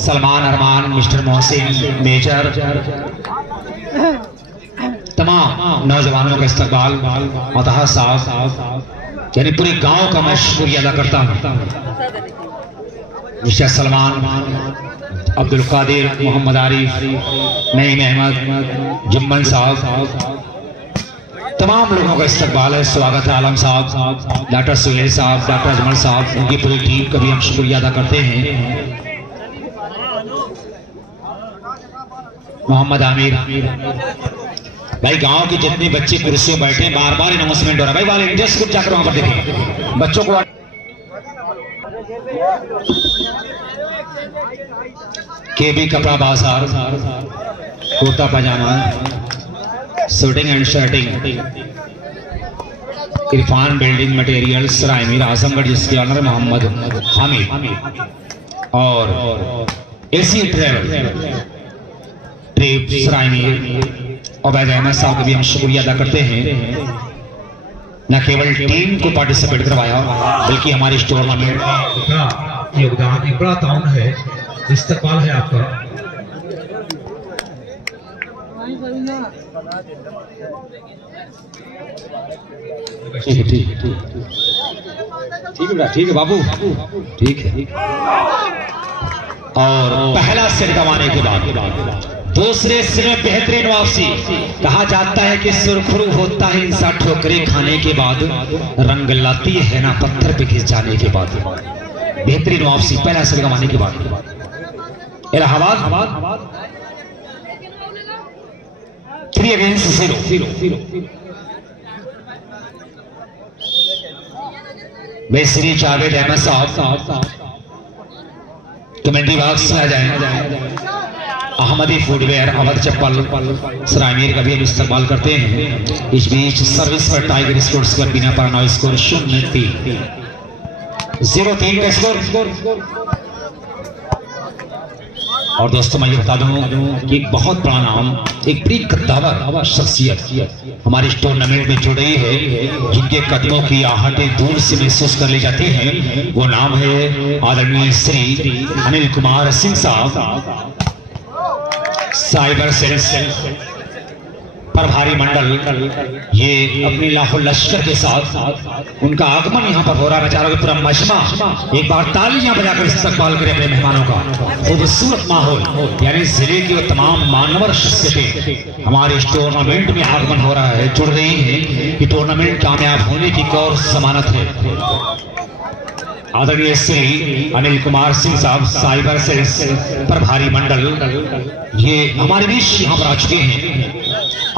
सलमान अरमान, mister Mohsin, major, तमाम नौजवानों का इस्तकबाल, अतः साहब, यानी पूरे गांव का मैं शुक्रिया अदा करता हूँ। मिस्टर सलमान, अब्दुल कादिर, मोहम्मद आरिफ, नईम अहमद, जुम्मन साहब, तमाम लोगों का इस्तकबाल है, स्वागत है। आलम साहब, डॉक्टर सुहेल साहब, डॉक्टर अजमल साहब, उनकी पूरी टीम का भी हम शुक्रिया अदा करते हैं। मोहम्मद आमिर भाई, गांव के जितने बच्चे कुर्सियों बैठे हैं, बार बार अनाउंसमेंट हो रहा है भाई, वाले इंडियस ग्रुप जाकर वहां पर देखें बच्चों को। KB Kapda Bazar, kurta pyjama, suiting and shirting, Irfan building material, Saraimir, Azamgarh, जिसके ऑनर मोहम्मद हामिद, और AC travel trip Saraimir Ubaid Ahmad sahab का भी हम शुक्रिया अदा करते हैं। न केवल टीम को पार्टिसिपेट करवाया, बल्कि हमारे इस टूर्नामेंट का योगदान एक बड़ा ताउन है, इस्तकबाल है आपका। ठीक है बाबू, ठीक है। और पहला सिर गंवाने के बाद दूसरे सिर में बेहतरीन वापसी। कहा जाता है कि सुरखरू होता है इंसान ठोकरे खाने के बाद, रंग लाती है ना पत्थर पे घिस जाने के बाद। बेहतरीन वापसी पहला सिर गंवाने के बाद। इलाहाबाद 3 अगेंस्ट 0। बेसरी जावेद अहमद साहब कमेंट्री बॉक्स में आ जाए। अहमदी फुटवेयर, अवध चप्पल, सरायमीर का भी हम इस्तेमाल करते हैं। इस बीच सर्विस पर टाइगर स्पोर्ट्स क्लब बिना पर नौ स्कोर 0-3 का स्कोर। और दोस्तों मैं ये बता दूं कि एक बहुत बड़ा नाम, एक बड़ी कद्दावर शख्सियत हमारे इस टूर्नामेंट में जुड़ रही है, जिनके कदमों की आहटें दूर से महसूस कर ली जाती हैं। वो नाम है आदरणीय श्री अनिल कुमार सिंह साहब, साइबर सेल प्रभारी मंडल। ये अपने लाखों लश्कर के साथ उनका आगमन यहाँ पर हो रहा है। मैं चाह रहा हूँ पूरा मजमा एक बार तालियां बजाकर इस्तकबाल करें अपने मेहमानों का। खूबसूरत माहौल, यानी जिले की तमाम मानवर शख्सियतें हमारे इस टूर्नामेंट में आगमन हो रहा है, जुड़ रही है। कि टूर्नामेंट कामयाब होने की और जमानत है। आदरणीय श्री अनिल कुमार सिंह साहब, साइबर सेल्स प्रभारी मंडल, ये हमारे बीच यहाँ पर आ चुके हैं,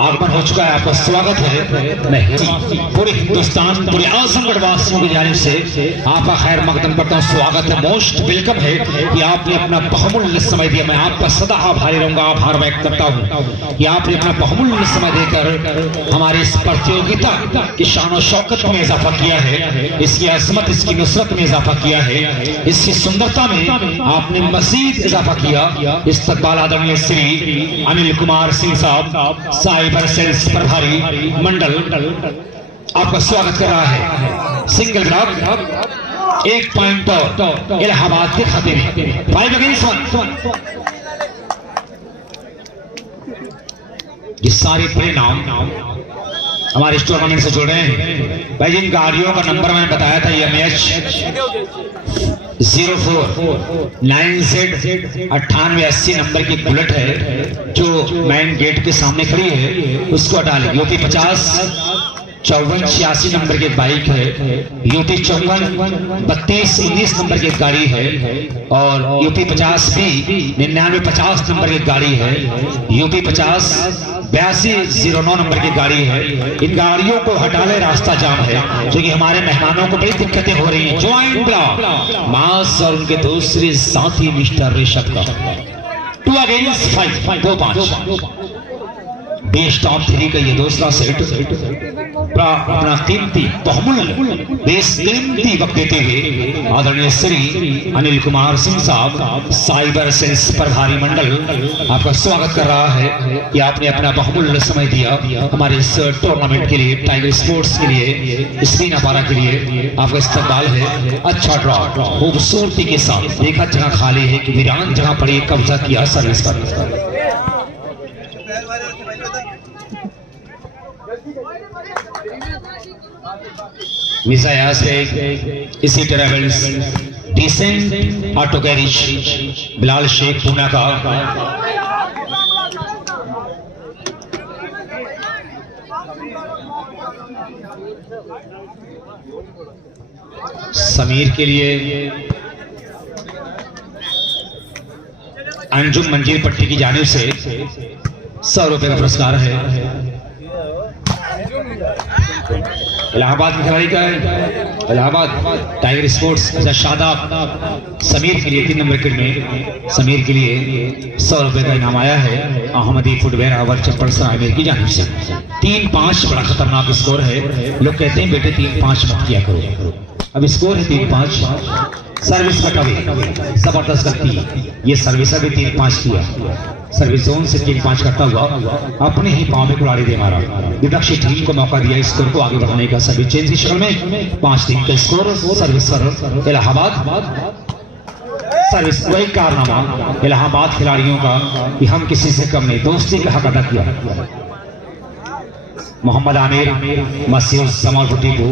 आगमन हो चुका है। आपका स्वागत है। मैं पूरे हिंदुस्तान, पूरे आजमगढ़ वासियों की जानिब से आपका खैर मकदम करता हूँ, स्वागत है, मोस्ट वेलकम है कि आपने अपना बहुमूल्य समय दिया। मैं आप पर सदा आभारी रहूंगा, आभार व्यक्त करता हूँ कि आपने अपना बहुमूल्य समय देकर हमारी इस प्रतियोगिता की शान और शौकत में इजाफा किया है, इसकी अजमत, इसकी नुसरत में इजाफा किया है, इसकी सुंदरता में आपने मजीद इजाफा किया। इस्तकबाल आदरणीय श्री अनिल कुमार सिंह साहब, साइबर सेल्स प्रभारी मंडल, आपका स्वागत कर रहा है। सिंगल ब्लॉक 1 पॉइंट और इलाहाबाद के खाते में 5 अगेंस्ट 1। ये सारे बड़े नाम हमारे इस टूर्नामेंट से जुड़ रहे हैं भाई। जिन गाड़ियों का नंबर मैंने बताया था, ये MH 04 9Z 9880 नंबर की बुलेट है, जो मेन गेट के सामने खड़ी है, उसको हटा ली। यूपी 50 54 86 नंबर की बाइक है, यूपी 54 32 19 नंबर की गाड़ी है, और यूपी 50 भी 99 50 नंबर की गाड़ी है, यूपी 50 82 09 नंबर की गाड़ी है। इन गाड़ियों को हटाने रास्ता जाम है, क्योंकि हमारे मेहमानों को बड़ी दिक्कतें हो रही हैं। ज्वाइंट ब्लॉक मास और उनके दूसरे साथी मिस्टर ऋषभ का 2 अगेंस्ट 5 2-5। बेस टॉप 3 का ये दूसरा सेट अपना कीमती बहुमूल्य बेशकीमती वक्त देते हुए आदरणीय श्री अनिल कुमार सिंह साहब साइबर सेल्स प्रभारी मंडल आपका स्वागत कर रहा है कि आपने अपना बहुमूल्य समय दिया हमारे इस टूर्नामेंट के लिए, टाइगर स्पोर्ट्स के लिए, स्पिन अपारा के लिए। आपका इस्तकबाल है। अच्छा ड्रॉ खूबसूरती के साथ, देखा जगह खाली है कि वीरान जगह पड़ी कब्जा किया सर्विस पर। मिसाया से इसी travels decent auto garage Bilal Shaikh Poona का समीर के लिए अंजुम मंजीर पट्टी की जानिब से 100 रुपए का पुरस्कार है। इलाहाबाद के खिलाड़ी का है, इलाहाबाद टाइगर स्पोर्ट्स। अच्छा शादाब समीर के लिए 3 नंबर विकेट में समीर के लिए 100 रुपए का इनाम आया है अहमदी फुटवेयर आवर चप्पल सराय की जानिब से। 3-5 बड़ा खतरनाक स्कोर है। लोग कहते हैं बेटे 3-5 मत किया करो, अब स्कोर है 3-5। सर्विस का कभी जबरदस्त गलती, ये सर्विस भी 3-5 किया। सर्विस जोन से 3-5 करता हुआ अपने ही पांव में कुल्हाड़ी दे मारा। विपक्षी टीम को मौका दिया स्कोर को आगे बढ़ाने का। सर्विस चेंज की शक्ल में 5-3 का स्कोर। सर्विस पर इलाहाबाद। सर्विस वही कारनामा इलाहाबाद खिलाड़ियों का कि हम किसी से कम नहीं, दोस्ती का हक अदा किया। मोहम्मद आमिर, मसीह समर टीपू,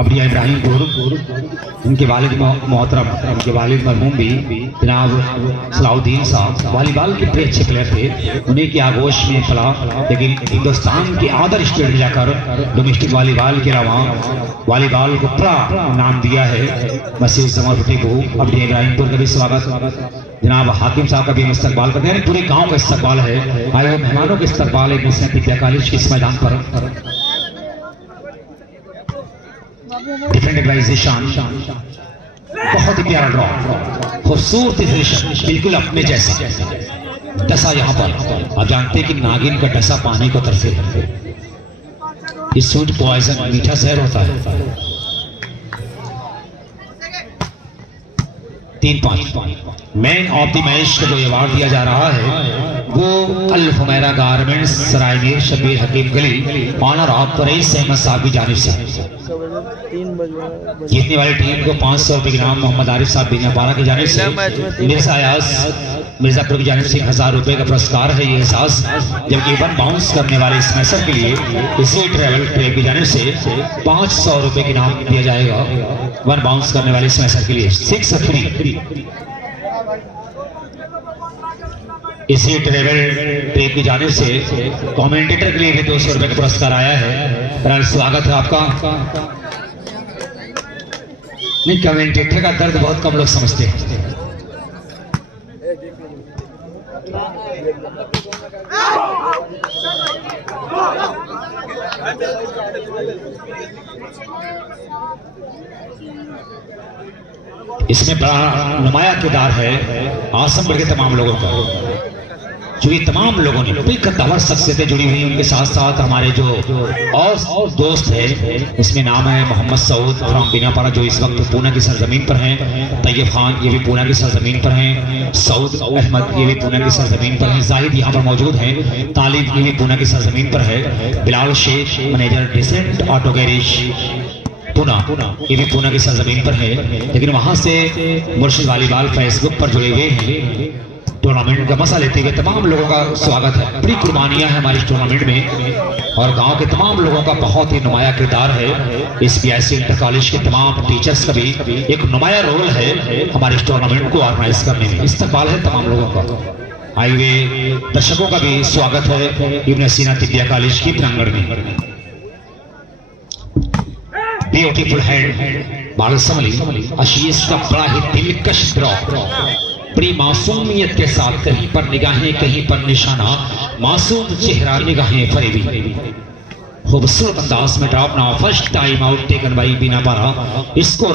अबरिया इब्राहिमपुर, उनके वालिद मोहतरम, उनके वालिद मरहूम भी जनाब सलाउद्दीन साहब वॉलीबॉल के बड़े अच्छे प्लेयर थे। उन्हीं की आगोश में पला, लेकिन हिंदुस्तान के आदर स्टेट में जाकर डोमेस्टिक वॉलीबॉल के अलावा वॉलीबॉल को बड़ा नाम दिया है। मसीह समर टीपू, अबरिया इब्राहिमपुर का भी स्वागत। जनाब हाकिम साहब का भी इस्तकबाल करते हैं। पूरे गांव का इस्तकबाल है, आए हुए मेहमानों का इस्तकबाल है विद्या कॉलेज के इस मैदान पर। डिफेंडेड बाय ज़ीशान, बहुत ही प्यारा ड्रॉ, खूबसूरत फिनिश, बिल्कुल अपने जैसे। डसा यहाँ पर आप जानते हैं कि नागिन का डसा पानी को तरसे। ये स्वीट पॉइजन मीठा जहर होता है। 3-5 मैन ऑफ द मैच को जो अवार्ड दिया जा रहा है वो अल हुमैरा गारमेंट्स सरायमीर शबीर हकीम गली ऑनर ऑफ रईस अहमद साहब की जानिब से। जीतने वाली टीम को 500 रुपए के नाम मोहम्मद आरिफ साहब बिनापारा की जानिब से, मिर्जा अयाज मिर्जापुर की जानिब से 1000 रुपए का पुरस्कार है ये एहसास। जबकि वन बाउंस करने वाले स्मैशर के लिए इसी ट्रेवल ट्रेब की जानिब से 500 रुपए के नाम दिया जाएगा। वन बाउंस करने वाले स्मैशर के लिए 6-3 इसी ट्रेवल ट्रेब की जानिब से कमेंटेटर के लिए भी 200 रुपए का पुरस्कार आया है। स्वागत है आपका। नहीं, कमेंटेटर का दर्द बहुत कम लोग समझते हैं। इसमें बड़ा नुमाया किरदार है आसमगढ़ के तमाम लोगों का, जो तमाम लोगों ने कई कद्दावर शख्सियतें जुड़ी हुई। उनके साथ साथ हमारे जो और दोस्त हैं, इसमें नाम है मोहम्मद सऊद फ्रॉम बिनापारा, जो इस वक्त पूना की सरजमीन पर हैं। तैयब खान ये भी पूना की सरजमीन पर हैं। सऊद अहमद ये भी पूना की सरजमीन पर हैं। जाहिद यहाँ पर मौजूद हैं। तालिब ये भी पूना की सरजमीन पर है। Bilal Shaikh manager decent auto garage Poona, ये भी पूना की सरजमीन पर है। लेकिन वहाँ से मुर्शिद वॉलीबॉल फेसबुक पर जुड़े हुए हैं। टूर्नामेंट का मजा लेते हुए तमाम लोगों का स्वागत है। बड़ी कुर्बानियां हैं हमारे टूर्नामेंट में और गांव के तमाम लोगों का बहुत ही नुमाया किरदार है। इस PIC इंटर कॉलेज के तमाम टीचर्स का भी एक नुमाया रोल है हमारे इस टूर्नामेंट को ऑर्गेनाइज करने में। इस्तकबाल है तमाम लोगों का। आए हुए दर्शकों का भी स्वागत है इब्न सीना तिबिया कॉलेज के प्रांगण में। ब्यूटीफुल हैंड बाल संभली आशीष का बड़ा ही दिलकश ड्रॉ, बड़ी मासूमियत के साथ, कहीं पर निगाहें कहीं पर निशाना, मासूम चेहरा निगाहें फरेबी, खूबसूरत अंदाज में drop. Now first time out taken by Binapara, score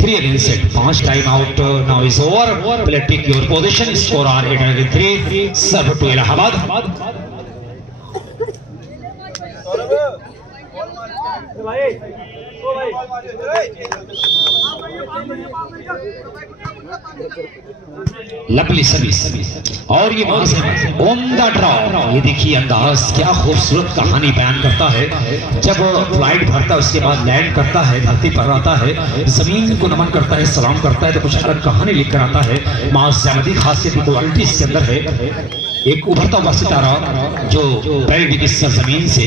3 against 8, 5 time out now is over. Play take your position, score 8 against 3, serve to Allahabad. Lovely service और ये वहां से उम्दा ड्रॉ। ये देखिए अंदाज क्या खूबसूरत कहानी बयान करता है। जब फ्लाइट भरता है उसके बाद लैंड करता है, धरती पर आता है, जमीन को नमन करता है, सलाम करता है, तो कुछ अलग कहानी लिख कर आता है। माज़्ज़ामदी खासियत की क्वालिटी इसके अंदर है। एक उभरता हुआ सितारा जो बैरिडी की सरजमीन से,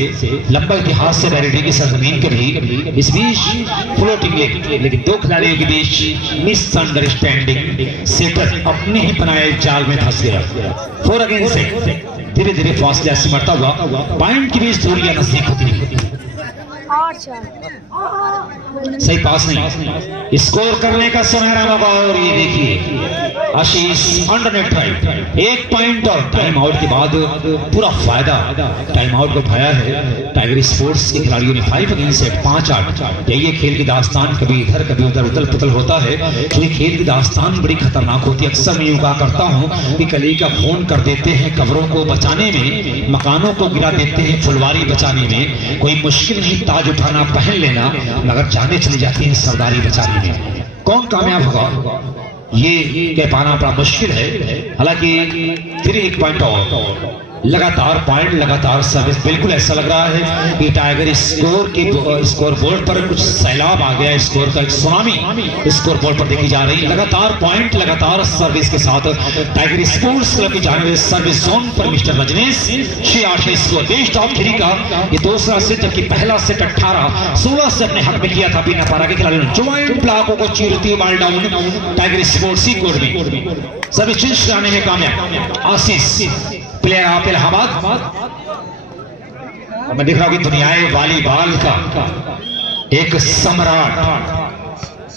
लंबा इतिहास से बैरिडी की सरजमीन के भी इस बीच फ्लोटिंग लेकिन दो खिलाड़ियों के बीच मिसअंडरस्टैंडिंग सेटर अपने ही बनाए जाल में फंस गया। 4 अगेंस्ट 6 धीरे धीरे फासला सिमटता हुआ पॉइंट के बीच दूरियां नजदीक होती है। सही पास नहीं, स्कोर करने का सुनहरा मौका। और ये देखिए आशीष अंडरनेट ड्राइव 1 पॉइंट और टाइम आउट के बाद पूरा फायदा टाइम आउट को उठाया है टाइगर स्पोर्ट्स के खिलाड़ियों ने। 5 अगेंस्ट 7 5-8। यही खेल की दास्तान कभी इधर कभी उधर उथल पुथल होता है, क्योंकि खेल की दास्तान बड़ी खतरनाक होती है। अक्सर मैं यूं कहा करता हूं कि कली का खून कर देते हैं कब्रों को बचाने में, मकानों को गिरा देते हैं फुलवारी बचाने में। कोई मुश्किल नहीं ताज उठाना पहन लेना, मगर जाने चली जाती है सरदारी बचाने में। कौन कामयाब होगा ये कह पाना बड़ा मुश्किल है। हालांकि फिर 1 पॉइंट और लगातार पॉइंट, लगातार सर्विस। बिल्कुल ऐसा लग रहा है कि टाइगर स्कोर बोर्ड पर कुछ सैलाब आ गया, स्कोर का एक सुनामी स्कोर बोर्ड पर देखी जा रही है। लगातार पॉइंट, लगातार सर्विस के साथ टाइगर स्पोर्ट्स क्लब की जानिब सर्विस जोन पर mister Rajneesh 6-8 score. Best of 3 का ये दूसरा सेट, जबकि पहला सेट 18-16 से अपने हक में किया था बिना पारा के खिलाड़ियों ने। ज्वाइंट ब्लॉकों को चीरती हुई बॉल डाउन टाइगर स्पोर्ट्स की कोर्ट में सभी चीज कराने में कामयाब। आशीष प्लेयर आप इलाहाबाद। मैं देख रहा हूं कि दुनियाए वॉलीबॉल का एक सम्राट,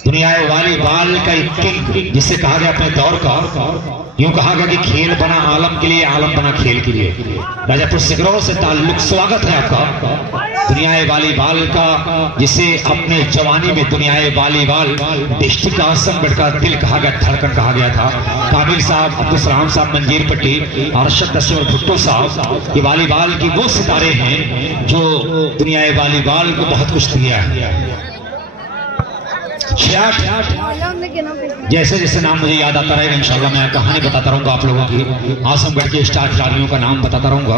दुनियाए वॉलीबॉल का एक किंग जिसे कहा गया अपने दौर का। यूं कहा गया कि खेल बना आलम के लिए, आलम बना खेल के लिए। राजापुर सिगरौर से ताल्लुक स्वागत है आपका। दुनियाए वॉलीबॉल का जिसे अपने जवानी में दुनियाए वॉलीबॉल डिस्ट्रिक्ट आजमगढ़ का दिल कहा गया, धड़कन कहा गया था। काबिल साहब, अब्दुल सलाम साहब, मंजीर पट्टी, अरशद नसीम और भुट्टो साहब, ये वॉलीबॉल की वो सितारे हैं जो दुनियाए वॉलीबॉल को बहुत कुछ दिया है। जैसे जैसे नाम मुझे याद आता रहेगा इंशाल्लाह मैं कहानी बताता रहूंगा आप लोगों की, आजमगढ़ के स्टार खिलाड़ियों का नाम बताता रहूंगा।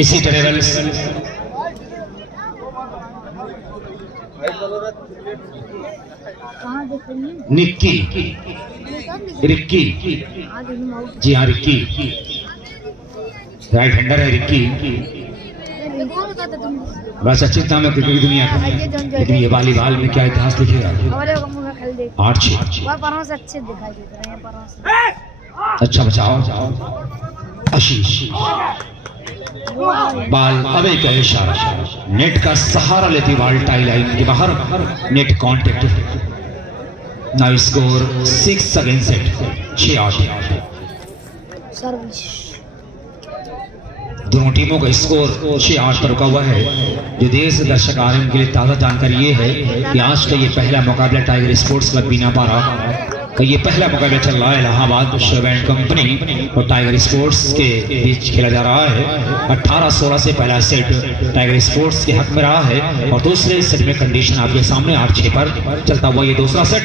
इसी ट्रेवल्स निक्की रिक्की, जी हाँ रिक्की, राइट हैंडर है रिक्की। बस अच्छी नाम है क्रिकेट की दुनिया का, लेकिन ये वॉलीबॉल में क्या इतिहास लिखेगा। 8-6 अच्छा बचाओ। आशीष बाल अब एक इशारा, नेट का सहारा लेती बॉल टाई लाइन के बाहर, net contact. Now score 6 against 6-8। दोनों टीमों का स्कोर 6-8 पर रुका हुआ है। जो देश से दर्शक आ रहे हैं उनके लिए ताज़ा जानकारी ये है कि आज का ये पहला मुकाबला टाइगर स्पोर्ट्स क्लब बीनापारा का ये पहला मुकाबला चल रहा है। इलाहाबाद शोभ एंड कंपनी और टाइगर स्पोर्ट्स के बीच खेला जा रहा है। 18-16 से पहला सेट टाइगर स्पोर्ट्स के हक में रहा है और दूसरे सेट में कंडीशन आपके सामने 8-6 पर चलता हुआ ये दूसरा सेट।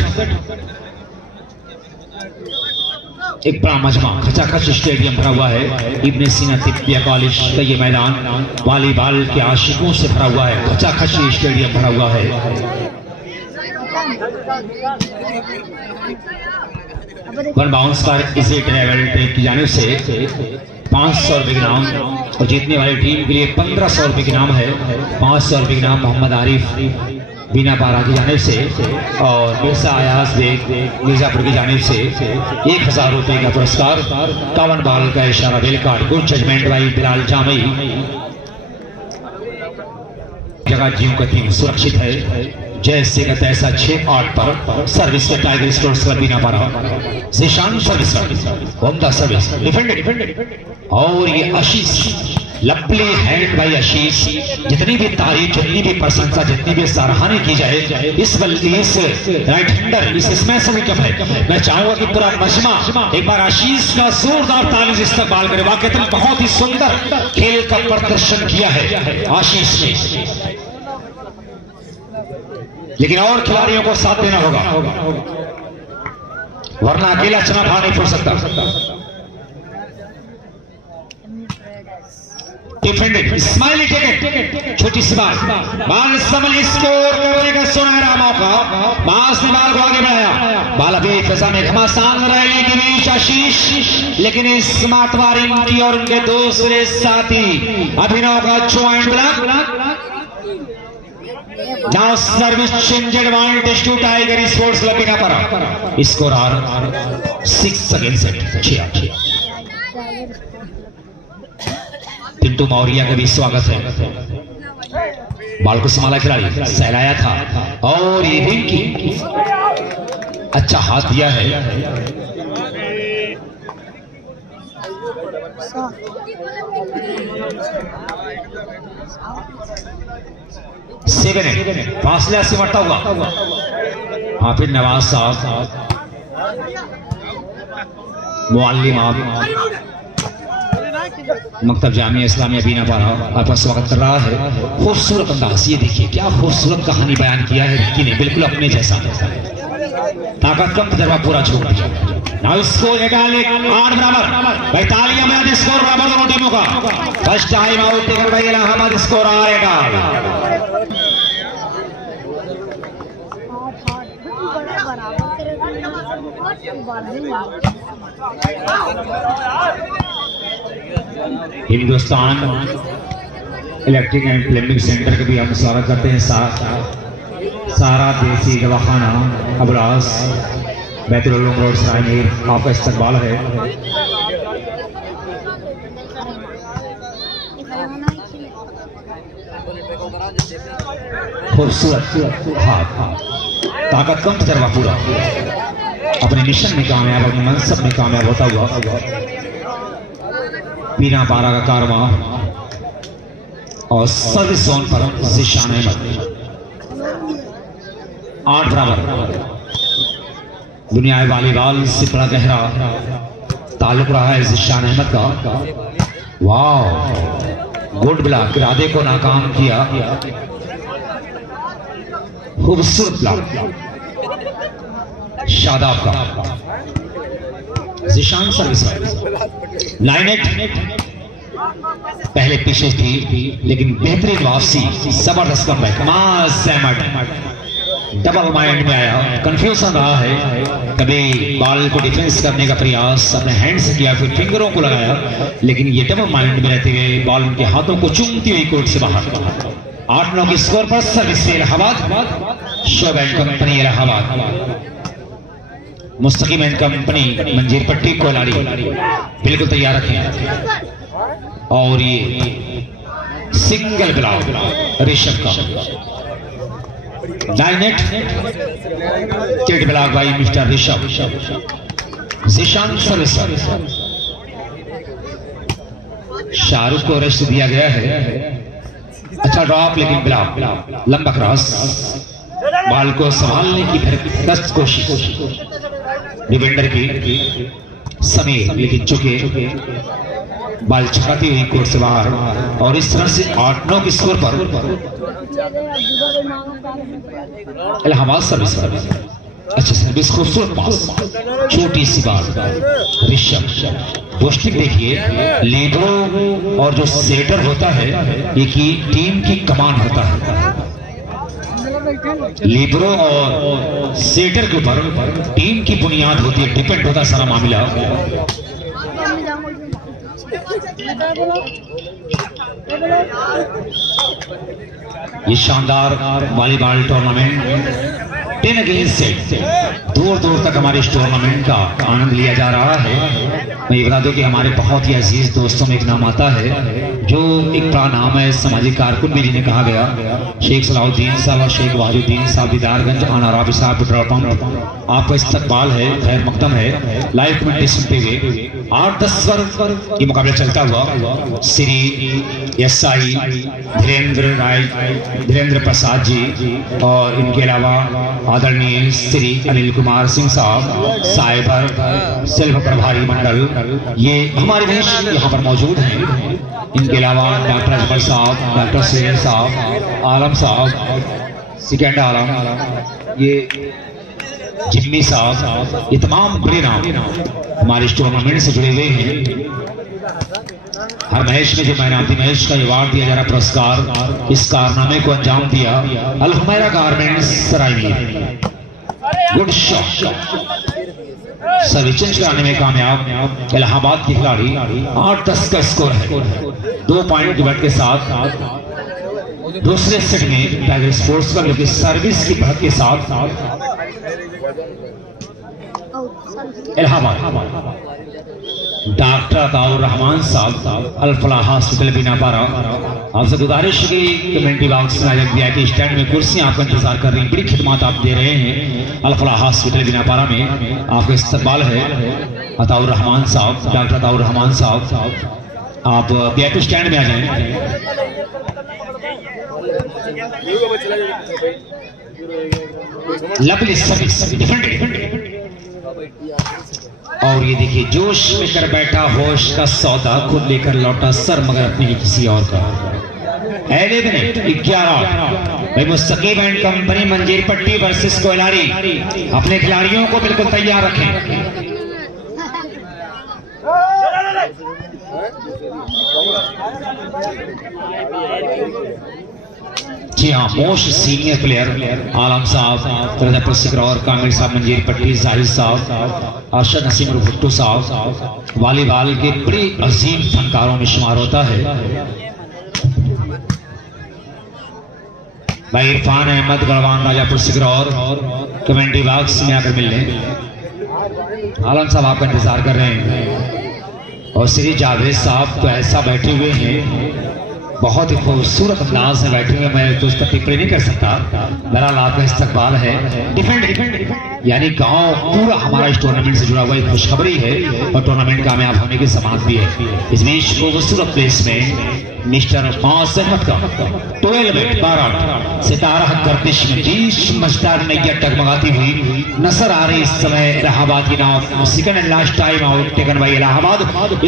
एक बड़ा मजमा खचाखच स्टेडियम भरा हुआ है। इब्ने सीना तिब्बिया कॉलेज का ये मैदान वॉलीबॉल के आशिकों से भरा हुआ है। खचाखच स्टेडियम भरा हुआ है। वन बाउंस पर इसे ट्रैवल ट्रेक की जानिब से 500 रुपए के नाम और जीतने वाली टीम के लिए 1500 रुपए के नाम है। 500 रुपए के नाम मोहम्मद आरिफ बीनापारा की जानिब से और मिर्जा अयाज बेग मिर्जापुर की जानिब से 1000 रुपए का पुरस्कार। 51 बॉल का इशारा, rail card, good judgement by Bilal Jamai. जगह जीव का टीम सुरक्षित है जैसे का तैसा 6-8 पर सर्विस के tiger sports club Beenapara. Zeeshan service, service defended और ये Ashish lovely hand by Ashish. जितनी भी तारीफ, जितनी भी प्रशंसा, जितनी भी सराहना की जाए इस राइट हैंडर, इस स्मैशर कम है। मैं चाहूंगा कि पूरा मजमा एक बार आशीष का जोरदार ताली से इस्तकबाल करे। वाकई बहुत ही सुंदर खेल का प्रदर्शन किया है आशीष ने, लेकिन और खिलाड़ियों को साथ देना होगा, वरना अकेला चना भाग नहीं फोड़ सकता। डिफेंडेड स्माइली टिकट, छोटी सी बात, बाल समल स्कोर करने का सुनहरा मौका। बास ने बाल को आगे बढ़ाया, बाल अभी फिजा में घमासान रैली के बीच आशीष, लेकिन इस मातवारी की और उनके दूसरे साथी अभिनव का joint block. Now service change advantage to Tiger sports Club Binapara. Score are 6 against 6। Pintu Maurya का भी स्वागत है। बाल को संभाला खिलाड़ी, सहलाया था और ये भी की अच्छा हाथ दिया है। 7 फासला से बढ़ता हुआ हाफिज नवाज साहब मुअल्लिम मकतब जामिया इस्लामिया बीनापारा आपका स्वागत कर रहा है। खूबसूरत अंदाज, ये देखिए क्या खूबसूरत कहानी बयान किया है रिक्की ने, बिल्कुल अपने जैसा। ताकत कम तजर्बा पूरा छोड़ दिया। ना इसको 8 बराबर भाई, तालियां में स्कोर बराबर दोनों टीमों का। फर्स्ट टाइम आउट टेकन भाई इलाहाबाद, स्कोर आएगा। Hindustan electric and plumbing centre के भी हम स्वागत करते हैं। सारा देसी दवाखाना अबरास बैतुल उलूम रोड सरायमीर, आपका इस्तकबाल है। खूबसूरत हाथ, ताकत कम तजर्बा पूरा, अपने मिशन में कामयाब, अपने मनसब में कामयाब होता हुआ बीनापारा का कारवां और सर्विस जोन पर जिशान अहमद। 8 बराबर। दुनिया वॉलीबॉल से बड़ा गहरा ताल्लुक रहा है जिशान अहमद का। वाह, गुड ब्लॉक, इरादे को नाकाम किया। खूबसूरत ब्लॉक शादाब का। जिशान सर्विस 9-8 पहले पीछे थी, लेकिन बेहतरीन वापसी, जबरदस्त कमबैक। डबल माइंड में आया, कंफ्यूजन रहा है। कभी बॉल को डिफेंस करने का प्रयास अपने हैंड से किया, फिर फिंगरों को लगाया, लेकिन ये डबल माइंड में रहते हुए बॉल उनके हाथों को चूमती हुई कोर्ट से बाहर। 8-9 के स्कोर पर service Allahabad, Shoaib and company Allahabad, Mustaqim and company मंजीर पट्टी कोलाड़ी, बिल्कुल तैयार रखें। और ये सिंगल ब्लॉक ऋषभ का। 9-8 टेड block by mister Rishabh. Zeeshan service, Shahrukh को रेस्ट दिया गया है। अच्छा ड्रॉप, लेकिन ब्लॉक लंबा क्रॉस, बॉल को संभालने की फिर कोशिश डिफेंडर की समीर, लेकिन चुके बॉल छकाती हुई कोर्ट से बाहर। और इस तरह से 8-9 के स्कोर पर इलाहाबाद सर्विस। अच्छा सर्विस, खूबसूरत पास, छोटी सी बात। ऋषभ पोस्टिंग देखिए, लीबरो और जो सेटर होता है ये की टीम की कमान होता है। लीबरो और सेटर के ऊपर टीम की बुनियाद होती है, डिपेंड होता है सारा मामला। ये शानदार वॉलीबॉल टूर्नामेंट 10 अगेंस्ट 6 दूर दूर तक हमारे इस टूर्नामेंट का आनंद लिया जा रहा है। मैं ये बता दूं कि हमारे बहुत ही अजीज दोस्तों में एक नाम आता है, जो एक बड़ा नाम है, सामाजिक कारकुन भी जिन्हें कहा गया, शेख सलाउद्दीन साहब और शेख वाहिदुद्दीन साहब दीदारगंज अनाराबी साहब पेट्रोल पंप। आपका इस्तकबाल है, खैर मकदम है। लाइव कमेंट्री सुनते हुए 8-10 वर्ग ये मुकाबला चलता हुआ श्री SI धीरेन्द्र प्रसाद जी और इनके अलावा आदरणीय श्री अनिल कुमार सिंह साहब साइबर सेल्फ प्रभारी मंडल ये हमारे देश यहाँ पर मौजूद हैं। इनके अलावा डॉक्टर अजमल साहब, डॉक्टर सुनील साहब, आलम साहब, सेकेंड आलम, ये जिम्मी साहब, ये तमाम बड़े नाम हमारे इस टूर्नामेंट से जुड़े हुए हैं। हर मैच में जो मैन ऑफ द मैच का अवार्ड दिया जा रहा पुरस्कार, इस कारनामे को अंजाम दिया Al Humaira garments Saraimir. Good shot, service change कराने में कामयाब इलाहाबाद के खिलाड़ी। 8-10 का स्कोर है। 2 पॉइंट डिबेट के साथ दूसरे सेट में टाइगर स्पोर्ट्स का जो सर्विस की बढ़त के साथ इलाहाबाद डॉक्टर अताउर रहमान साहब अल फलाह हॉस्पिटल बीनापारा, आपसे गुजारिश की कमेंट्री बॉक्स में VIP स्टैंड में कुर्सियां आपका इंतजार कर रही हैं। बड़ी खिदमत आप दे रहे हैं। अल फलाह हॉस्पिटल बीनापारा में आपका इस्तकबाल है। अताउर रहमान साहब, डॉक्टर अताउर रहमान साहब, आप VIP स्टैंड में आ जाएं। लवली सर्विस डिफेंड और ये देखिए जोश में कर बैठा होश का सौदा, खुद लेकर लौटा सर मगर अपने किसी और का। 11 भाई मुस्तकीम एंड कंपनी मंजीर पट्टी वर्सेस कोयलारी, अपने खिलाड़ियों को बिल्कुल तैयार रखें। जी हाँ, मोस्ट सीनियर प्लेयर आलम साहब और कामिल साहब मंजीर पट्टी, जाहिद साहब, अरशद नसीम भुट्टो साहब वॉलीबॉल के बड़े अजीम फनकारों में शुमार होता है। भाई इरफान अहमद गढ़वान राजापुर सिकरौर कमेंट्री बॉक्स में आकर मिलने। आलम साहब आपका इंतजार कर रहे हैं और श्री जावेद साहब तो ऐसा बैठे हुए हैं, बहुत ही खूबसूरत अंदाज में बैठे हुए। मैं तो उसका टिप्पणी नहीं कर सकता। बहरहाल आपका इस्तकबाल है। डिफेंड यानी गांव पूरा हमारा इस टूर्नामेंट से जुड़ा हुआ एक खुशखबरी है और टूर्नामेंट कामयाब होने की जमानत भी है। इस बीच खूबसूरत प्लेस में मिस्टर 12 सितारा गर्दिश में 20 मजदार नैया टगमगाती हुई नजर आ रही। इस समय इलाहाबाद की now second and last time out taken by Allahabad.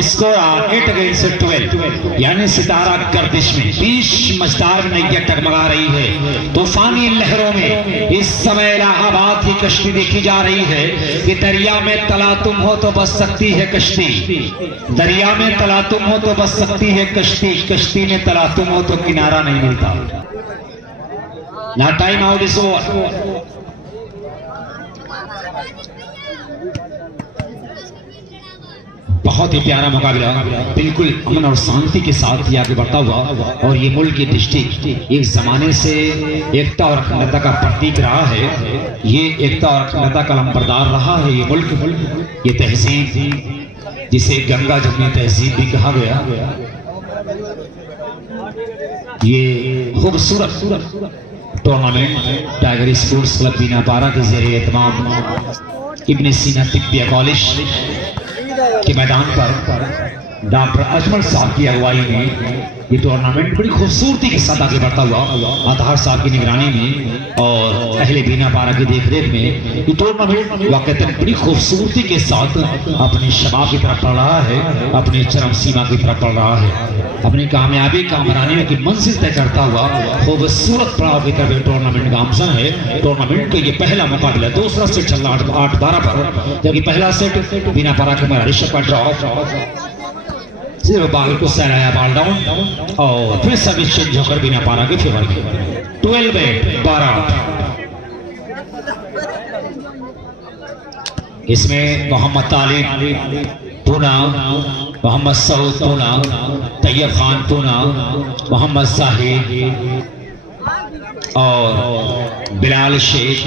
Score 8-12 यानी सितारा गर्दिश में 20 मजदार नैया टगमगा रही है। तूफानी लहरों में इस समय इलाहाबाद की कश्ती देखी जा रही है कि दरिया में तला तुम हो तो बच सकती है कश्ती, दरिया में तला तुम हो तो बच सकती है कश्ती, कश्ती में तला तुम हो तो किनारा नहीं मिलता। ना टाइम आउट इज ओवर। बहुत ही प्यारा मुकाबला, बिल्कुल अमन और शांति के साथ आगे बढ़ता हुआ। और ये मुल्क की डिस्ट्रिक्ट एक जमाने से एकता और अखंडता का प्रतीक रहा है। ये एकता और अखंडता का लंबरदार रहा है ये मुल्क, ये तहजीब जिसे गंगा जमुनी तहजीब भी कहा गया। ये खूबसूरत tournament tiger sports club Binapara के जरिए एहतमाम इब्न सीना तिब्बिया कॉलेज के मैदान पर डॉक्टर अजमल साहब की अगुवाई में ये टूर्नामेंट बड़ी खूबसूरती के साथ आगे बढ़ता हुआ अतहार साहब की निगरानी में और अहले बीनापारा की देखरेख में ये टूर्नामेंट वाकईतन बड़ी खूबसूरती के साथ अपने शबाब की तरफ बढ़ रहा है, अपनी चरम सीमा की तरफ बढ़ रहा है। अपनी कामयाबी कामरानी की मंजिल तय करता हुआ खूबसूरत पड़ाव की तरफ टूर्नामेंट गामजन है। टूर्नामेंट का ये पहला मुकाबला, दूसरा सेट चल रहा 8-12 पर, जबकि पहला सेट बीनापारा के मेरा ऋषभ का ड्रॉ सिर्फ बाल को सराया बाल डाउन और फिर सभी चेंज होकर बीनापारा के फेवर में 12 इसमें मोहम्मद तालिब पूना, मोहम्मद सऊद पूना, तैयब खान पूना, मोहम्मद साहिब और Bilal Shaikh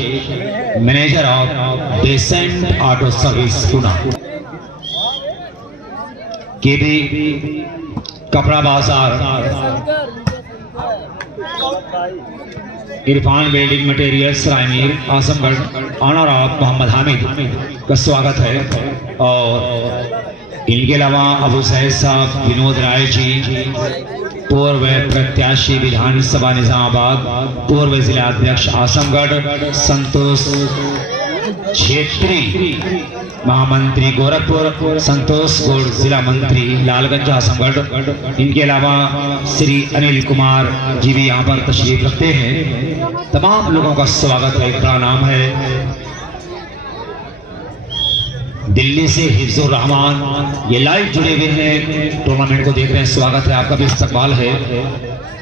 manager of Besant auto service Poona के भी कपड़ा बाजार इरफान बिल्डिंग मटेरियल्स रायमीर आजमगढ़ ऑनर ऑफ मोहम्मद हामिद का स्वागत है। और इनके अलावा अबू सैद साहब विनोद राय जी, पूर्व प्रत्याशी विधानसभा निजामाबाद, पूर्व जिला अध्यक्ष आजमगढ़, संतोष क्षेत्री महामंत्री गोरखपुर, संतोष गौड़ जिला मंत्री लालगंज आजमगढ़। इनके अलावा श्री अनिल कुमार जी भी यहाँ पर तशरीफ रखते हैं। तमाम लोगों का स्वागत है, प्रणाम है। दिल्ली से हिफ्जुर रहमान ये लाइव जुड़े हुए हैं, टूर्नामेंट को देख रहे हैं, स्वागत है आपका भी, इस्तकबाल है।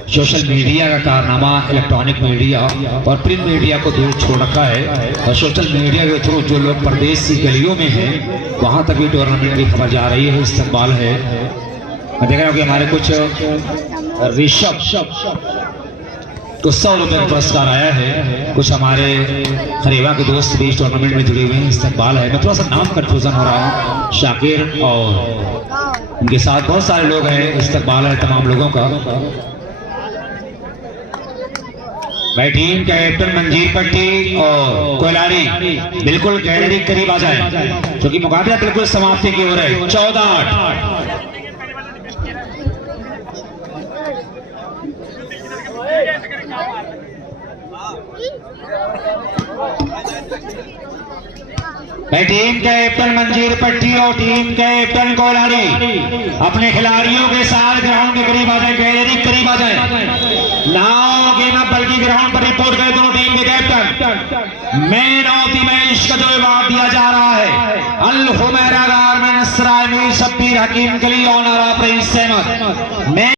सोशल मीडिया का कारनामा इलेक्ट्रॉनिक मीडिया और प्रिंट मीडिया को दूर छोड़ रखा है, और सोशल मीडिया के थ्रू जो लोग प्रदेश की गलियों में हैं वहां तक भी टूर्नामेंट की खबर जा रही है, इस्तकबाल है। मैं देख रहा हूँ कि हमारे कुछ ऋषभ को 100 रुपये का पुरस्कार आया है, कुछ हमारे खरीबा के दोस्त भी इस टूर्नामेंट में जुड़े हुए हैं, इस्तकबाल है। मैं थोड़ा सा नाम कंफ्यूजन हो रहा हूँ, शाकिर और उनके साथ बहुत सारे लोग हैं, इस्तकबाल है तमाम लोगों का। भाई टीम कैप्टन मंजीर पट्टी और कोयलारी बिल्कुल गैलरी करीब आ जाए, क्योंकि मुकाबला बिल्कुल समाप्ति की ओर है। 14-8 भाई टीम कैप्टन मंजीर पट्टी और टीम कैप्टन कोयलारी अपने खिलाड़ियों के साथ ग्राउंड के करीब आ जाए, गैलरी करीब आ जाए। नाउ गेम अप, बल्कि ग्राउंड पर रिपोर्ट करें दोनों टीम के captain. Man of the match का जो अवार्ड दिया जा रहा है अल हुमैरा गारमेंट्स राय मीर शब्बीर हकीम के लिए ऑनर ऑफ प्रिंस अहमद।